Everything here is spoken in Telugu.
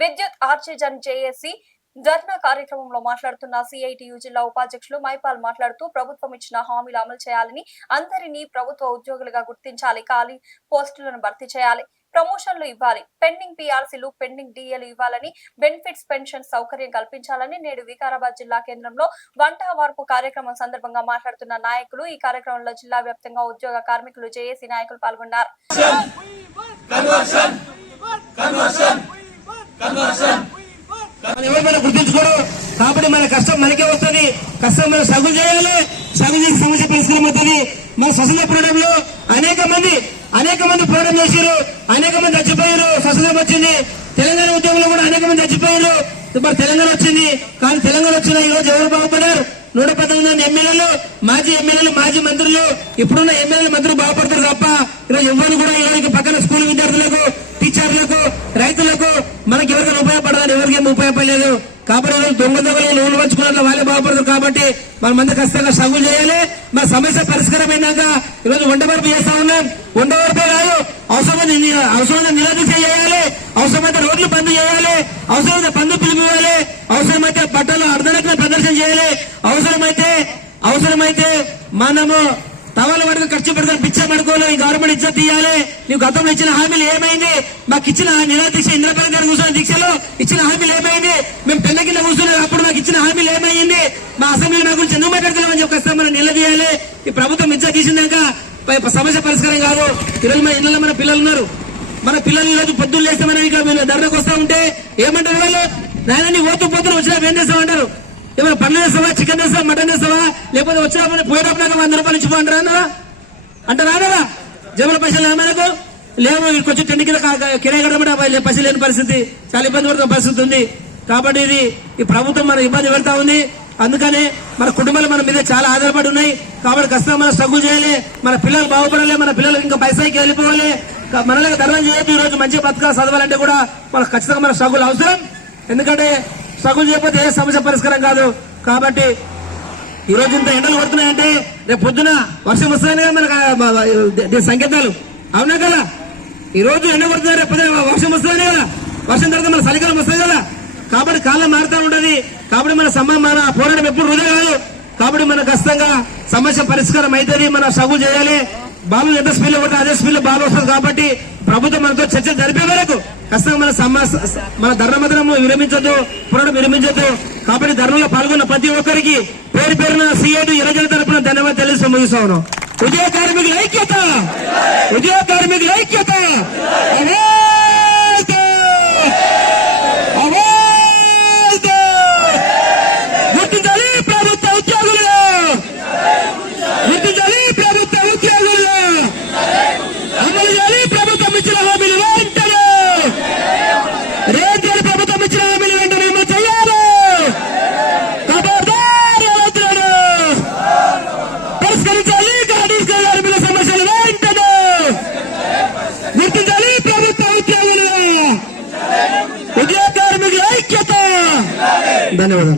విద్యుత్ ఆర్చిజన్ జేఏసీ ధర్నా కార్యక్రమంలో మాట్లాడుతున్న సిఐటియు జిల్లా ఉపాధ్యక్షులు మైపాల్ మాట్లాడుతూ ప్రభుత్వం ఇచ్చిన హామీలు అమలు చేయాలని, అందరినీ ప్రభుత్వ ఉద్యోగులుగా గుర్తించాలి, ఖాళీ పోస్టులను భర్తీ చేయాలి, ప్రమోషన్లు ఇవ్వాలి, పెండింగ్ పీఆర్సీలు, పెండింగ్ డిఏలు ఇవ్వాలని, బెనిఫిట్స్ పెన్షన్ సౌకర్యం కల్పించాలని నేడు వికారాబాద్ జిల్లా కేంద్రంలో వంట వార్పు కార్యక్రమం సందర్భంగా మాట్లాడుతున్న నాయకులు. ఈ కార్యక్రమంలో జిల్లా వ్యాప్తంగా ఉద్యోగ కార్మికులు, జేఏసీ నాయకులు పాల్గొన్నారు. గుర్తించుకోరు కాబట్టి మన కష్టం మనకే వస్తుంది. కష్టం మనం సగు చేయాలి, సగు చేసి సమస్య పరిష్కారం అవుతుంది. మన స్వతంత్ర పోరాటంలో అనేక మంది పోరాటం చేశారు, అనేక మంది చచ్చిపోయారు. స్వతంత్రం వచ్చింది, తెలంగాణ ఉద్యమంలో కూడా అనేక మంది చచ్చిపోయారు. మరి తెలంగాణ వచ్చింది, కానీ తెలంగాణ వచ్చిన ఈ రోజు ఎవరు బాగుపడ్డారు? 119 ఎమ్మెల్యేలు, మాజీ మంత్రులు, ఇప్పుడున్న ఎమ్మెల్యేలు మంత్రులు బాగుపడతారు తప్ప ఈరోజు ఎవరు కూడా ఈరోజు పక్కన స్కూల్ విద్యార్థులకు, టీచర్లకు, రైతులకు మనకి ఎవరికైనా ఉపయోగపడదని ఎవరికేమీ ఉపయోగపడలేదు. కాబట్టి దొంగలు లోన్లు పంచుకున్నట్లు వాళ్ళే బాగుపడతారు. కాబట్టి మన మంది ఖచ్చితంగా సగులు చేయాలి. మన సమస్య పరిష్కారం అయినాక ఈరోజు వంటవరపు చేస్తా ఉన్నాం. వంటవరపే కాదు, అవసరమైన నిరాదీక్ష చేయాలి, అవసరమైతే రోడ్లు బంద్ చేయాలి, అవసరమైతే బంధు పిలుపు ఇవ్వాలి, అవసరమైతే బట్టలు అర్ధనగ్న ప్రదర్శన చేయాలి, అవసరమైతే మనము తవల వరకు ఖర్చు పెడతాను, పిచ్చ పడుకోవాలి, ఈ గవర్నమెంట్ ఇజ్జత్ తీయాలి. నీవు గతంలో ఇచ్చిన హామీలు ఏమైంది? మాకు ఇచ్చిన నిరాదీక్ష ఇంద్రపాల్ గారు కూర్చున్న దీక్షలో ఇచ్చిన హామీలు ఏమైంది? మేము పెళ్ల కింద కూర్చున్నాం, అప్పుడు మాకు ఇచ్చిన హామీలు ఏమైంది? మా అసెంబ్లీ నా గురించి ఎందుకు మాట్లాడుతున్నామని చెప్పి మనం నిలదీయాలి. ఈ ప్రభుత్వం ఇజ్జత్ తీసినాక సమస్య పరిష్కారం కాదు. ఈరోజు మా ఇళ్లలో మన పిల్లలు ఉన్నారు. మన పిల్లలు ఈరోజు పొద్దున్న లేస్తే మనం ఇక ధర్నాకు వస్తా ఉంటే ఏమంటారు వాళ్ళు? నాయన నీ పొద్దున వచ్చినా ఏం చేస్తామంటారు? ఏమైనా పనులు చేస్తావా, చికెన్ చేస్తావా, మటన్ చేస్తావా, లేకపోతే వచ్చినప్పుడు పోయేటప్పుడు 100 రూపాయలు ఇచ్చిపోంటారా అంటారా? జమల పైసలు మనకు లేవు, కొంచెం టెండి కింద కిరాయి కట్టమంటే పైసలు లేని పరిస్థితి, చాలా ఇబ్బంది పడుతున్న పరిస్థితి ఉంది. కాబట్టి ఈ ప్రభుత్వం మన ఇబ్బంది పెడతా ఉంది. అందుకనే మన కుటుంబాలు మన మీద చాలా ఆధారపడి ఉన్నాయి. కాబట్టి ఖచ్చితంగా మనం స్ట్రగుల్ చేయాలి, మన పిల్లలు బాగుపడాలి, మన పిల్లలు ఇంకా పైసాకి వెళ్ళిపోవాలి. మనలాగా ధర్నా చేయొద్దు. ఈ రోజు మంచిగా బతకాలి, చదవాలంటే కూడా మనకు ఖచ్చితంగా మన స్ట్రగుల్ అవసరం. ఎందుకంటే స్ట్రగుల్ చేయకపోతే ఏ సమస్య పరిష్కారం కాదు. కాబట్టి ఈ రోజు ఇంత ఎండలు పడుతున్నాయంటే రేపు పొద్దున వర్షం వస్తుందని కదా మనకు సంకేతాలు, అవునా కదా? ఈ రోజు ఎండ పడుతుంది, రేపు పొద్దున వర్షం వస్తుందని కదా, వర్షం తర్వాత మన చలికాలం వస్తుంది కదా. కాబట్టి కాలం మారుతూ ఉంటది. కాబట్టి మన పోరాటం ఎప్పుడు వృధా కాదు. కాబట్టి మన ఖచ్చితంగా సమస్య పరిష్కారం అవుతుంది. మనం స్ట్రగుల్ చేయాలి. బాలు ఎంత స్పీడ్ లో కొట్టే అదే స్పీడ్ లో బాలు వస్తుంది. కాబట్టి ప్రభుత్వం మనతో చర్చ జరిపే వరకు ఖచ్చితంగా మన ధర్నా మదనం విరమించొద్దు, పోరాటం విరమించొద్దు. కాబట్టి ధర్నంలో పాల్గొన్న ప్రతి ఒక్కరికి పేరు పేరున సిఐటి యువజన తరపున ధన్యవాదాలు తెలియజేస్తూ ముగిస్తా ఉన్నాం. ఉద్యోగ కార్మికుల ఐక్యత, ఉద్యోగ కార్మికుల ఐక్యత. గుర్తించాలి ప్రభుత్వ ఉద్యోగులు, గుర్తించాలి ప్రభుత్వ ఉద్యోగులు, అమలు చేయాలి ప్రభుత్వం ఇచ్చిన హామీలు వెంటనే, రేపు ప్రభుత్వం ఇచ్చిన హామీలు వెంటనే అమలు చేయాలి. పరిష్కరించాలి కార్మికుల సమస్యలు వెంటనే, గుర్తించాలి ప్రభుత్వ ఉద్యోగులు, ఉద్యోగ కార్మికుల ఐక్యత. ధన్యవాదాలు.